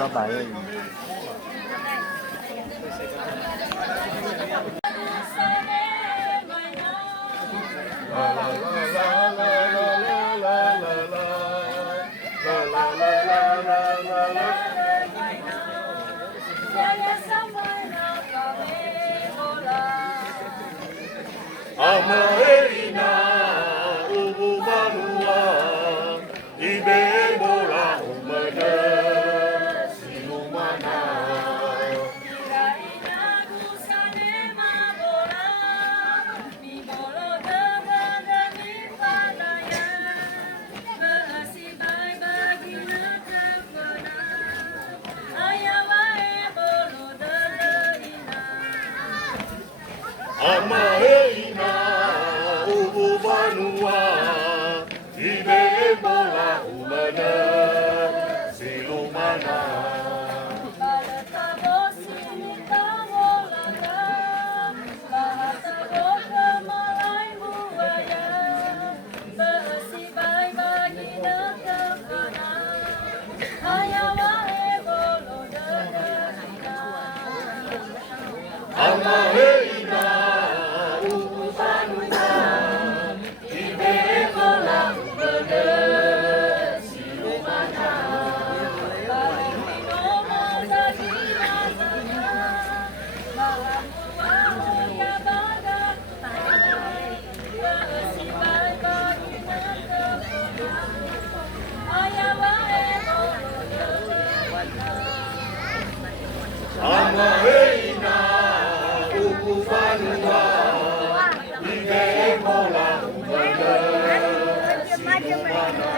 babae. Amaerina ubu banua ibebola umana silumana Iraina gusane mabola ni bolo dada ni padaya berasibai bagi nekapana ayawae bolo dada ina Amaerina ubu banua ibebola umana silumana Balata bosini tawolaka bahasa boka malai buaya berasibai bagi nekapana ayawae bolo dada ina Amaerina ubu banua ibebola umana silumana Amaerina ubu banua ibebola umana silumana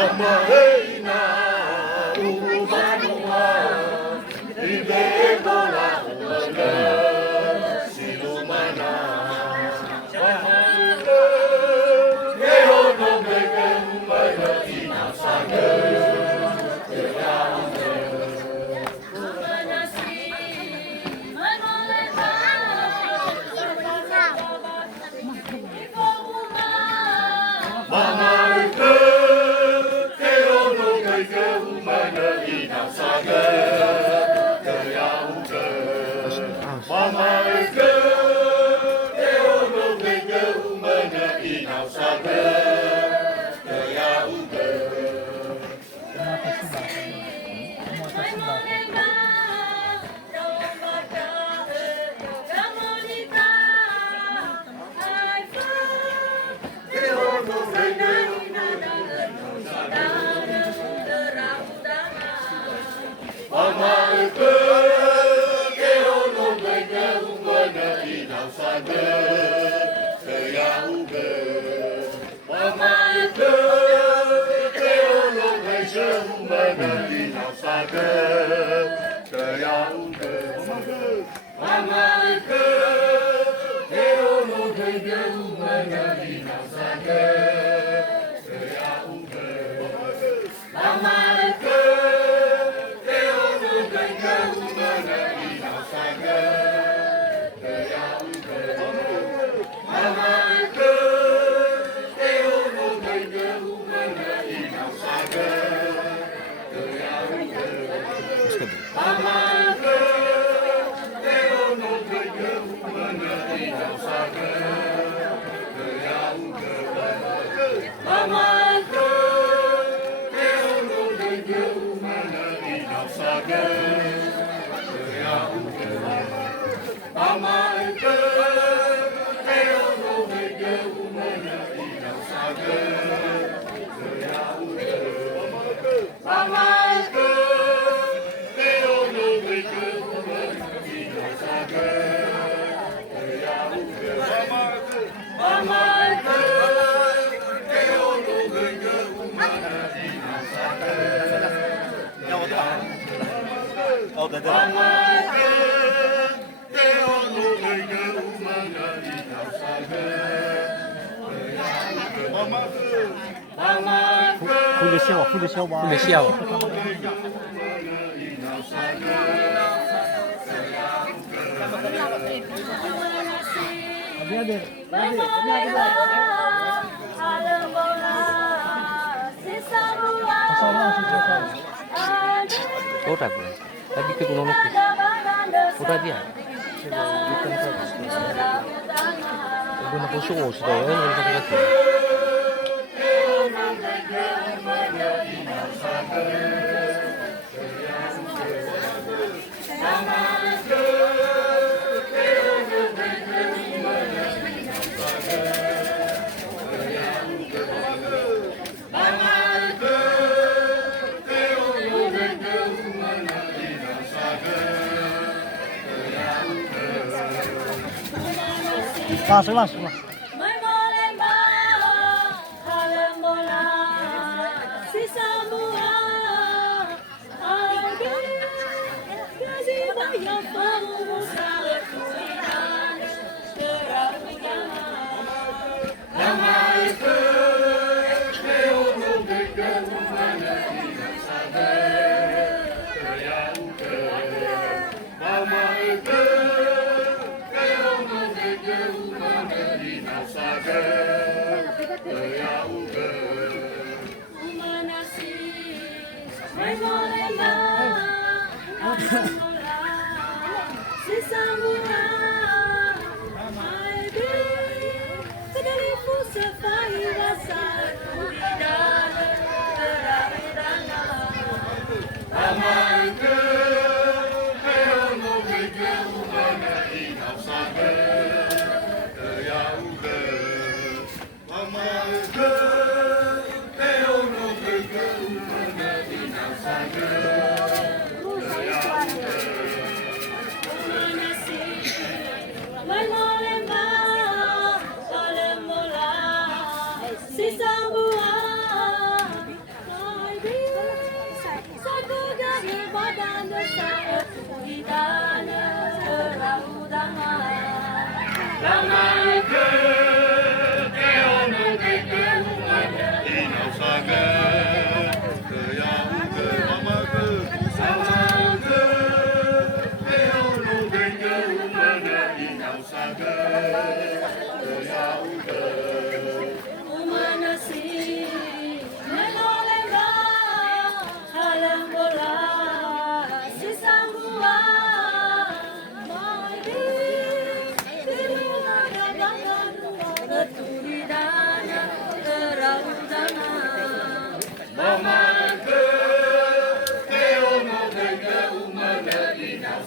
Amaerina ubu banua ibebola umana silumana Nehono mege umana inasane Mama ike Nehono mege umana inasane Kayauke Mama ike Nehono mege umana inasane Kayauke Nehono mege Mama ike Nehono mege umana inasane Kayauke Mama ike Nehono mege umana inasane Kayauke Mama ike Nehono mege umana inasane Kayauke Mama ike Nehono mege umana inasane Kayauke Mama ike Nehono mege umana inasane Kayauke Mama ike Nehono mege umana inasane Kayauke Mama ike Nehono mege umana inasane Kayauke Mama ike Nehono mege umana inasane Kayauke Mama ike Nehono mege umana inasane Kayauke Mama ike Nehono mege umana inasane Oh, ganda. Mama ike Nehono mege umana inasane Kayauke Mama ike 呼着笑，呼着笑吧。呼着笑。 Adik-adik. Tốt rồi. Tadi ke gunung lagi. Udah dia. Bukan kau. Gunung Kusuo sudah ya, yang satu lagi. Sebelah.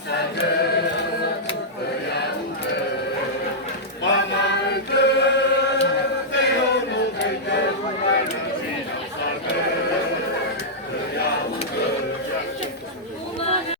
Saga